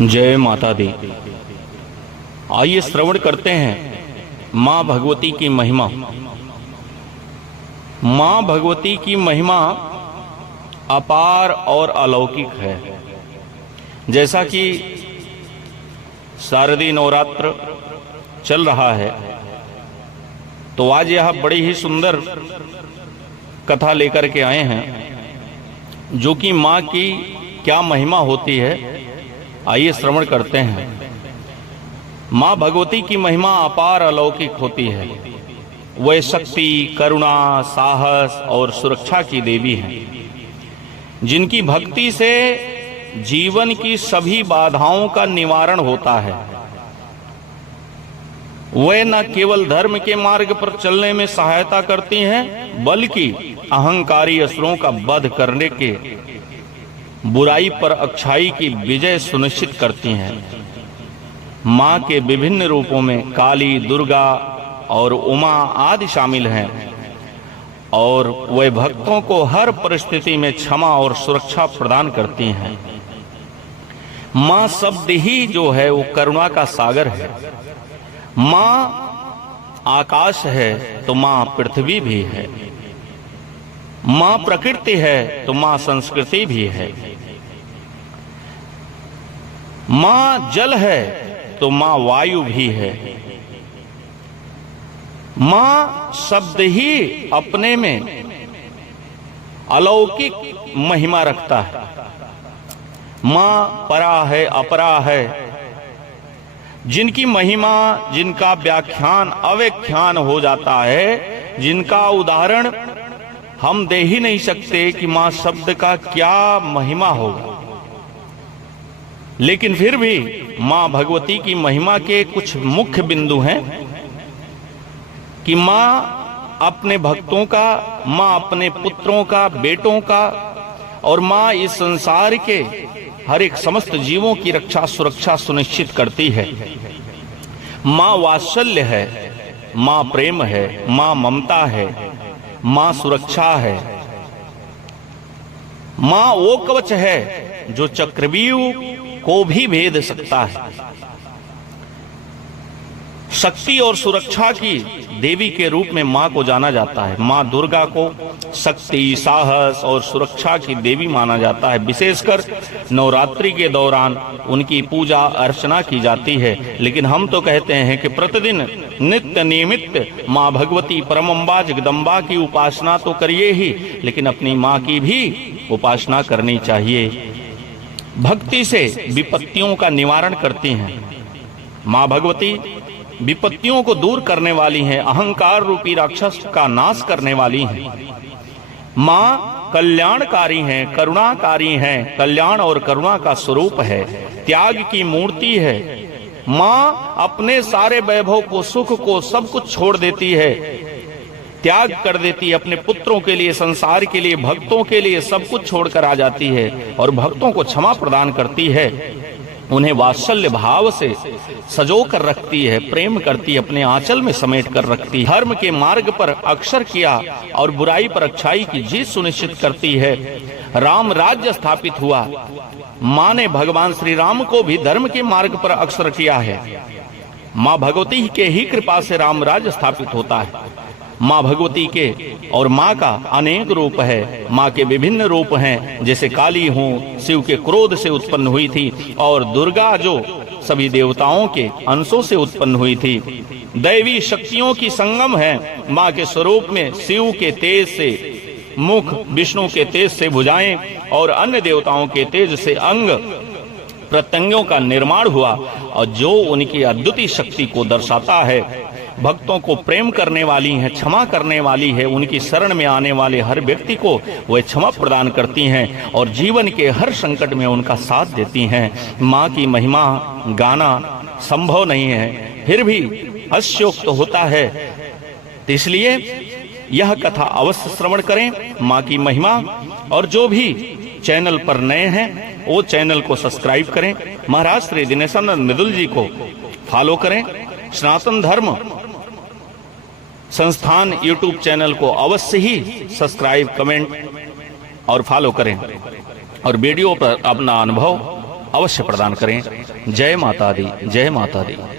जय माता दी। आइए श्रवण करते हैं माँ भगवती की महिमा। माँ भगवती की महिमा अपार और अलौकिक है। जैसा कि शारदीय नवरात्र चल रहा है, तो आज यह बड़ी ही सुंदर कथा लेकर के आए हैं, जो कि माँ की क्या महिमा होती है। आइए श्रवण करते हैं। माँ भगवती की महिमा अपार अलौकिक होती है। वह शक्ति, करुणा, साहस और सुरक्षा की देवी हैं, जिनकी भक्ति से जीवन की सभी बाधाओं का निवारण होता है। वे न केवल धर्म के मार्ग पर चलने में सहायता करती हैं, बल्कि अहंकारी असुरों का वध करने के, बुराई पर अच्छाई की विजय सुनिश्चित करती हैं। माँ के विभिन्न रूपों में काली, दुर्गा और उमा आदि शामिल हैं, और वे भक्तों को हर परिस्थिति में क्षमा और सुरक्षा प्रदान करती हैं। माँ शब्द ही जो है वो करुणा का सागर है। माँ आकाश है तो माँ पृथ्वी भी है। माँ प्रकृति है तो माँ संस्कृति भी है। माँ जल है तो माँ वायु भी है। माँ शब्द ही अपने में अलौकिक महिमा रखता है। माँ परा है, अपरा है, जिनकी महिमा, जिनका व्याख्यान अव्याख्यान हो जाता है, जिनका उदाहरण हम दे ही नहीं सकते कि माँ शब्द का क्या महिमा होगा। लेकिन फिर भी माँ भगवती की महिमा के कुछ मुख्य बिंदु हैं कि माँ अपने भक्तों का, माँ अपने पुत्रों का, बेटों का, और माँ इस संसार के हर एक समस्त जीवों की रक्षा सुरक्षा सुनिश्चित करती है। माँ वात्सल्य है, माँ प्रेम है, माँ ममता है, माँ सुरक्षा है। माँ वो कवच है जो चक्रव्यूह को भी भेद सकता है। शक्ति और सुरक्षा की देवी के रूप में माँ को जाना जाता है। माँ दुर्गा को शक्ति, साहस और सुरक्षा की देवी माना जाता है। विशेषकर नवरात्रि के दौरान उनकी पूजा अर्चना की जाती है। लेकिन हम तो कहते हैं कि प्रतिदिन नित्य नियमित माँ भगवती परमंबा जगदम्बा की उपासना तो करिए ही, लेकिन अपनी माँ की भी उपासना करनी चाहिए। भक्ति से विपत्तियों का निवारण करती हैं। माँ भगवती विपत्तियों को दूर करने वाली हैं, अहंकार रूपी राक्षस का नाश करने वाली हैं। माँ कल्याणकारी हैं, करुणाकारी हैं, कल्याण और करुणा का स्वरूप है, त्याग की मूर्ति है। माँ अपने सारे वैभव को, सुख को, सब कुछ छोड़ देती है, त्याग कर देती है अपने पुत्रों के लिए, संसार के लिए, भक्तों के लिए सब कुछ छोड़कर आ जाती है और भक्तों को क्षमा प्रदान करती है। उन्हें वात्सल्य भाव से सजो कर रखती है, प्रेम करती है, अपने आंचल में समेट कर रखती है। धर्म के मार्ग पर अक्षर किया और बुराई पर अच्छाई की जीत सुनिश्चित करती है। राम राज्य स्थापित हुआ। माँ ने भगवान श्री राम को भी धर्म के मार्ग पर अक्षर किया है। माँ भगवती के ही कृपा से राम राज्य स्थापित होता है। माँ भगवती के और माँ का अनेक रूप है। माँ के विभिन्न रूप हैं, जैसे काली हूँ, शिव के क्रोध से उत्पन्न हुई थी, और दुर्गा जो सभी देवताओं के अंशों से उत्पन्न हुई थी। दैवी शक्तियों की संगम है। माँ के स्वरूप में शिव के तेज से मुख, विष्णु के तेज से भुजाएं और अन्य देवताओं के तेज से अंग प्रत्यंगों का निर्माण हुआ, और जो उनकी अद्वितीय शक्ति को दर्शाता है। भक्तों को प्रेम करने वाली हैं, क्षमा करने वाली है। उनकी शरण में आने वाले हर व्यक्ति को वह क्षमा प्रदान करती हैं और जीवन के हर संकट में उनका साथ देती हैं। माँ की महिमा गाना संभव नहीं है, फिर भी अत्युक्त होता है। तो इसलिए यह कथा अवश्य श्रवण करें, माँ की महिमा। और जो भी चैनल पर नए हैं वो चैनल को सब्सक्राइब करें। महाराज श्री दिनेशानंद मिदुल जी को फॉलो करें। सनातन धर्म संस्थान यूट्यूब चैनल को अवश्य ही सब्सक्राइब, कमेंट और फॉलो करें, और वीडियो पर अपना अनुभव अवश्य प्रदान करें। जय माता दी, जय माता दी।